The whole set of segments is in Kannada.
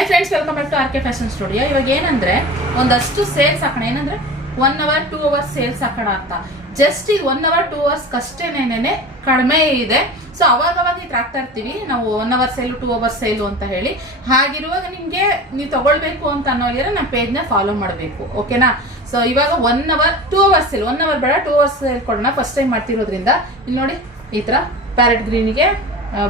Hi friends, welcome back to R K fashion studio. ಇವಾಗ ಏನಂದ್ರೆ ಒಂದಷ್ಟು ಸೇಲ್ಸ್ ಹಾಕೋಣ. ಏನಂದ್ರೆ 1 hour 2 hours ಸೇಲ್ಸ್ ಹಾಕೋಣ ಅಂತ. ಜಸ್ಟ್ ಇದು 1 hour 2 hours ಅಷ್ಟೇನೇನೆ ಕಡಿಮೆ ಇದೆ. ಸೊ ಅವಾಗ ಇದು ಹಾಕ್ತಾ ಇರ್ತೀವಿ ನಾವು 1 hour ಸೇಲು 2 hours ಸೇಲು ಅಂತ ಹೇಳಿ. ಹಾಗಿರುವಾಗ ನಿಮ್ಗೆ ನೀವು ತಗೊಳ್ಬೇಕು ಅಂತ ಅನ್ನೋಗಿದ್ರೆ ನಮ್ಮ ಪೇಜ್ನ ಫಾಲೋ ಮಾಡಬೇಕು, ಓಕೆನಾ? ಸೊ ಇವಾಗ 1 hour 2 hours ಸೇಲ್, 1 hour ಬೇಡ 2 hours ಸೇಲ್ ಕೊಡೋಣ. ಫಸ್ಟ್ ಟೈಮ್ ಮಾಡ್ತಿರೋದ್ರಿಂದ ಇಲ್ಲಿ ನೋಡಿ, ಈ ತರ ಪ್ಯಾರೆಟ್ ಗ್ರೀನ್ಗೆ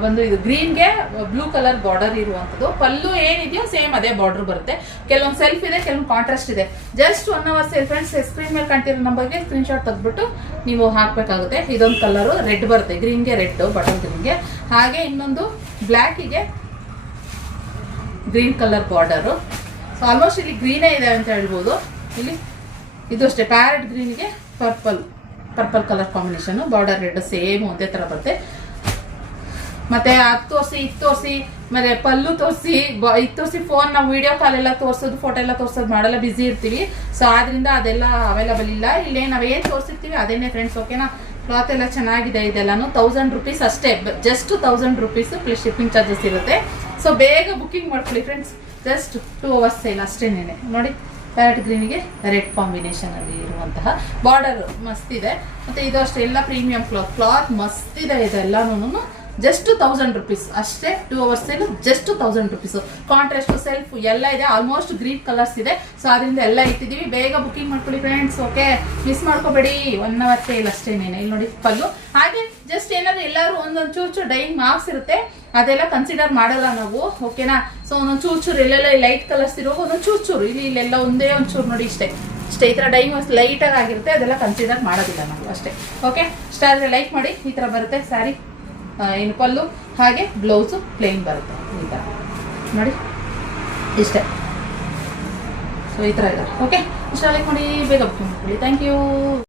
ಬಂದು ಇದು ಗ್ರೀನ್ಗೆ ಬ್ಲೂ ಕಲರ್ ಬಾರ್ಡರ್ ಇರುವಂಥದ್ದು. ಪಲ್ಲು ಏನಿದೆಯೋ ಸೇಮ್ ಅದೇ ಬಾರ್ಡರ್ ಬರುತ್ತೆ. ಕೆಲವೊಂದು ಸೆಲ್ಫ್ ಇದೆ, ಕೆಲವೊಂದು ಕಾಂಟ್ರಾಸ್ಟ್ ಇದೆ. Just 1 hour sale friends. Screen ಮೇಲೆ ಕಾಣ್ತಿರೋ ನಂಬರ್ಗೆ ಸ್ಕ್ರೀನ್ ಶಾಟ್ ತೆಗೆದ್ಬಿಟ್ಟು ನೀವು ಹಾಕಬೇಕಾಗುತ್ತೆ. ಇದೊಂದು ಕಲರು ರೆಡ್ ಬರುತ್ತೆ, ಗ್ರೀನ್ಗೆ ರೆಡ್, ಬಟನ್ ಗ್ರೀನ್ಗೆ. ಹಾಗೆ ಇನ್ನೊಂದು ಬ್ಲ್ಯಾಕಿಗೆ green colour border. So almost ಇಲ್ಲಿ ಗ್ರೀನೇ ಇದೆ ಅಂತ ಹೇಳ್ಬೋದು. ಇಲ್ಲಿ ಇದು ಅಷ್ಟೇ, ಪ್ಯಾರೆಟ್ ಗ್ರೀನ್ಗೆ purple colour combination, border red same ಒಂದೇ ಥರ ಬರುತ್ತೆ. ಮತ್ತೆ ಅದು ತೋರಿಸಿ ಇದು ತೋರಿಸಿ, ಮತ್ತೆ ಪಲ್ಲು ತೋರಿಸಿ ಇದು ತೋರಿಸಿ, ಫೋನ್ ನಾವು ವಿಡಿಯೋ ಕಾಲ್ ಎಲ್ಲ ತೋರಿಸೋದು, ಫೋಟೋ ಎಲ್ಲ ತೋರಿಸೋದು ಮಾಡಲ್ಲ, ಬಿಸಿ ಇರ್ತೀವಿ. ಸೊ ಆದ್ರಿಂದ ಅದೆಲ್ಲ ಅವೈಲಬಲ್ ಇಲ್ಲ. ಇಲ್ಲೇ ನಾವೇನು ತೋರಿಸಿರ್ತೀವಿ ಅದೇನೇ ಫ್ರೆಂಡ್ಸ್, ಓಕೆನಾ? ಕ್ಲಾತ್ ಎಲ್ಲ ಚೆನ್ನಾಗಿದೆ. ಇದೆಲ್ಲಾನು 1000 rupees ಅಷ್ಟೇ, just 1000 rupees plus shipping charges ಇರುತ್ತೆ. ಸೊ ಬೇಗ ಬುಕ್ಕಿಂಗ್ ಮಾಡ್ಕೊಳ್ಳಿ ಫ್ರೆಂಡ್ಸ್. ಜಸ್ಟ್ 2 hours ಸೇಲ್ ಅಷ್ಟೇನೇನೆ. ನೋಡಿ, ಪ್ಯಾರೆಟ್ ಗ್ರೀನ್ಗೆ ರೆಡ್ ಕಾಂಬಿನೇಷನ್ ಅಲ್ಲಿ ಇರುವಂತಹ ಬಾರ್ಡರ್ ಮಸ್ತ್ ಇದೆ. ಮತ್ತೆ ಇದು ಅಷ್ಟೇ, ಎಲ್ಲ ಪ್ರೀಮಿಯಂ ಕ್ಲಾತ್ ಮಸ್ತ್ ಇದೆ. ಇದೆಲ್ಲಾನು ಜಸ್ಟ್ 1000 rupees ಅಷ್ಟೇ. 2 hours sale just 1000 rupees. Contrast self ಎಲ್ಲ ಇದೆ. ಆಲ್ಮೋಸ್ಟ್ ಗ್ರೀನ್ ಕಲರ್ಸ್ ಇದೆ. ಸೊ ಅದರಿಂದ ಎಲ್ಲ ಇಟ್ಟಿದ್ದೀವಿ. ಬೇಗ ಬುಕಿಂಗ್ ಮಾಡ್ಕೊಳ್ಳಿ ಫ್ರೆಂಡ್ಸ್, ಓಕೆ? ಮಿಸ್ ಮಾಡ್ಕೋಬೇಡಿ. 1 hour ಸೇಲ್ ಅಷ್ಟೇನೇನೆ. ಇಲ್ಲಿ ನೋಡಿ ಪಲ್ಲು. ಹಾಗೆ ಜಸ್ಟ್ ಏನಾದ್ರು ಎಲ್ಲರೂ ಒಂದೊಂದು ಚೂರು ಡೈಯಿಂಗ್ ಮಾರ್ಕ್ಸ್ ಇರುತ್ತೆ, ಅದೆಲ್ಲ ಕನ್ಸಿಡರ್ ಮಾಡಲ್ಲ ನಾವು, ಓಕೆನಾ? ಸೊ ಒಂದೊಂದು ಚೂರು ಇಲ್ಲೆಲ್ಲ ಲೈಟ್ ಕಲರ್ಸ್ ಇರೋ ಒಂದೊಂದು ಚೂರು ಇಲ್ಲೆಲ್ಲ ಒಂದೇ ಒಂದು ಚೂರು ನೋಡಿ, ಇಷ್ಟೇ ಈ ಥರ ಡೈಯಿಂಗ್ ಲೈಟಾಗಿ ಆಗಿರುತ್ತೆ. ಅದೆಲ್ಲ ಕನ್ಸಿಡರ್ ಮಾಡೋದಿಲ್ಲ ನಾವು, ಅಷ್ಟೇ, ಓಕೆ? ಇಷ್ಟ ಆದರೆ ಲೈಕ್ ಮಾಡಿ. ಈ ಥರ ಬರುತ್ತೆ ಸ್ಯಾರಿ, ಇನ್ನು ಪಲ್ಲು, ಹಾಗೆ ಬ್ಲೌಸು ಪ್ಲೇನ್ ಬರುತ್ತೆ ಈ ಥರ ನೋಡಿ, ಇಷ್ಟೇ. ಸೊ ಈ ಥರ ಇದೆ, ಓಕೆ? ಇಷ್ಟ ಲೈಕ್ ಮಾಡಿ, ಬೇಗ ಬುಕ್ ಮಾಡ್ಕೊಳ್ಳಿ. Thank you.